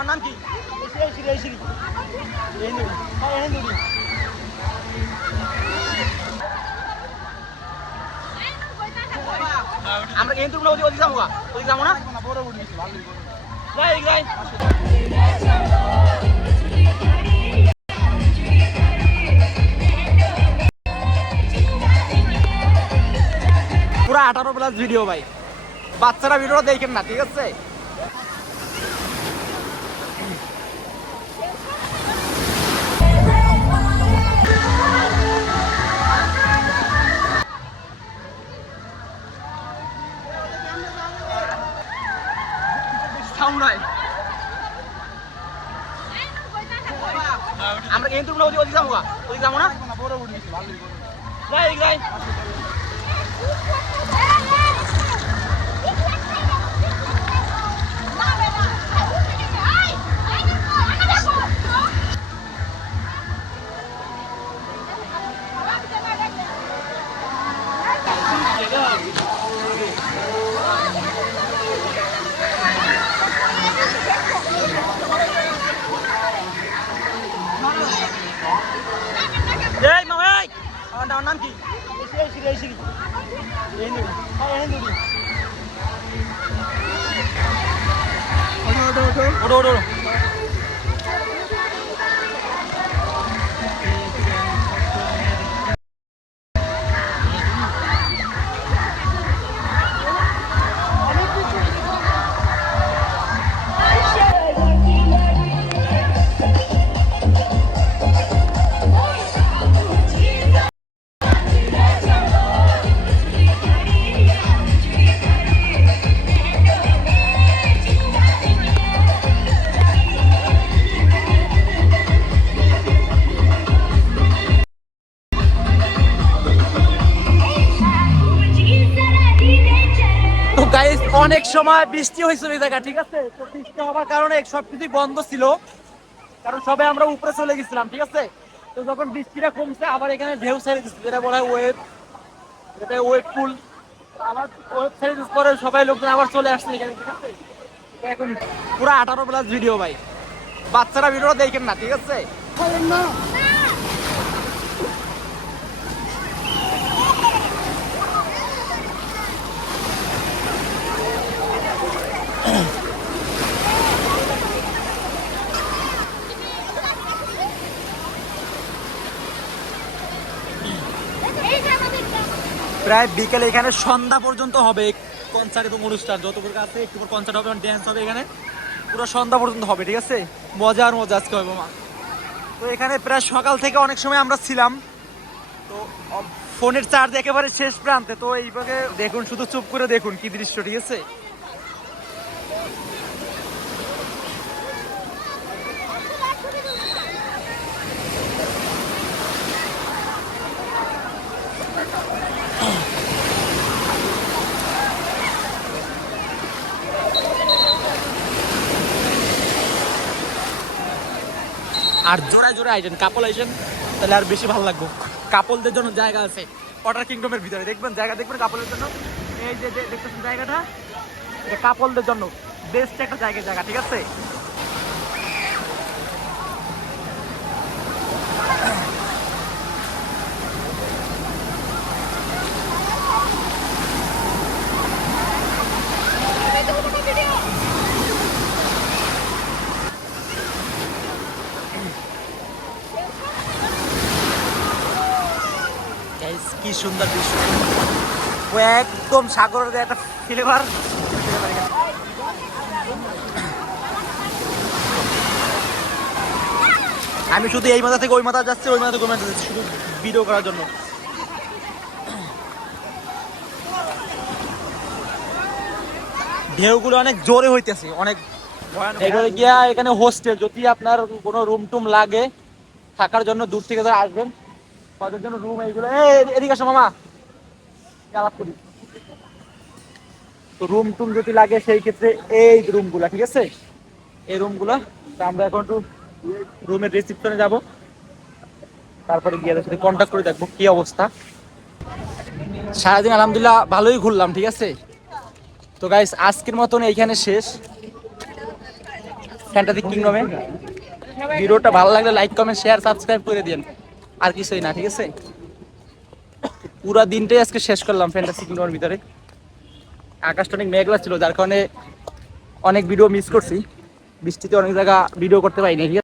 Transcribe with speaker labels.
Speaker 1: ওর নাম কি? এই সিঁড়ি এই সিঁড়ি। এই নুড়ি আমরা কিন্তু ওদিকে ওদিকে যাব ওদিকে যাব না? যাই যাই। পুরো আঠারো প্লাস ভিডিও ভাই। বাচ্চারা ভিডিওটা দেখেন না ঠিক আছে? আমরা কিন্তু ওদিকে যাব? ওদিকে যাব না ഓടോ ഓടോ অনেক সময় বৃষ্টি হয়েছিল এই জায়গা ঠিক আছে? তো বৃষ্টি হওয়ার কারণে সবকিছু বন্ধ ছিল। কারণ সবাই আমরা উপরে চলে গেছিলাম, ঠিক আছে? তো যখন বৃষ্টিটা কমছে, আবার এখানে ঢেউ ছেড়ে দিচ্ছে, যেটা বলা হয় ওয়েব যেটা ওয়েব পুল আবার ওয়েব ছেড়ে সবাই লোকজন আবার চলে আসছে এখানে এখন পুরো আঠারো প্লাস ভিডিও ভাই। বাচ্চারা ভিডিওটা দেখেন না, ঠিক আছে? প্রায় বিকেলে এখানে সন্ধ্যা পর্যন্ত হবে কনসার্ট এবং অনুষ্ঠান। যত প্রকার আছে, একটু পর কনসার্ট হবে ড্যান্স হবে এখানে। পুরো সন্ধ্যা পর্যন্ত হবে, ঠিক আছে? মজা আর মজা আজকে হবে, মা। তো এখানে প্রায় সকাল থেকে অনেক সময় আমরা ছিলাম। তো ফোনের চার্জ একেবারে শেষ প্রান্তে। তো এইভাবে দেখুন, শুধু চুপ করে দেখুন কি দৃশ্য, ঠিক আছে? আর জোড়ায় জোড়ায় আইছেন কাপল আইছেন তাহলে আর বেশি ভালো লাগবো। কাপলদের জন্য জায়গা আছে ওয়াটার কিংডমের ভিতরে। দেখবেন, জায়গা দেখবেন কাপলের জন্য। এই যে দেখতেছেন জায়গাটা, এটা কাপলদের জন্য। বেস্ট একটা জায়গা জায়গা, ঠিক আছে? Guys, কি সুন্দর দৃশ্য। ও একদম সাগরের একটা ফ্লেভার আমি শুধু এই মাথা থেকে ওই মাথা যাচ্ছি ওই মাথা থেকে ওই যাচ্ছি শুধু ভিডিও করার জন্য। ঢেউগুলো অনেক জোরে হইতেছে অনেক এবারে গিয়া এখানে হোস্টেল যদি আপনার কোনো রুম টুম লাগে থাকার জন্য দূর থেকে যারা আসবেন তাদের জন্য রুম এইগুলো এদিকে আসো মামা। আলাপ করি। তো রুম টুম যদি লাগে, সেই ক্ষেত্রে এই রুমগুলা ঠিক আছে? এই রুমগুলা তা আমরা এখন একটু রুমের রিসিপশনে যাব। তারপরে গিয়ে সাথে কন্ট্যাক্ট করে দেখব কি অবস্থা। সারাদিন আলহামদুলিল্লাহ ভালোই ঘুরলাম, ঠিক আছে? তো গাইস আজকের মতন এইখানে শেষ। ফ্যান্টাসি কিংডমে ভিডিওটা ভালো লাগলে লাইক কমেন্ট শেয়ার সাবস্ক্রাইব করে দিন আর কিছুই না, ঠিক আছে? পুরা দিনটাই আজকে শেষ করলাম ফ্যান্টাসি কিংডমের ভিতরে। আকাশটা অনেক মেঘলা ছিল, যার কারণে অনেক ভিডিও মিস করছি। বৃষ্টিতে অনেক জায়গা ভিডিও করতে পারিনি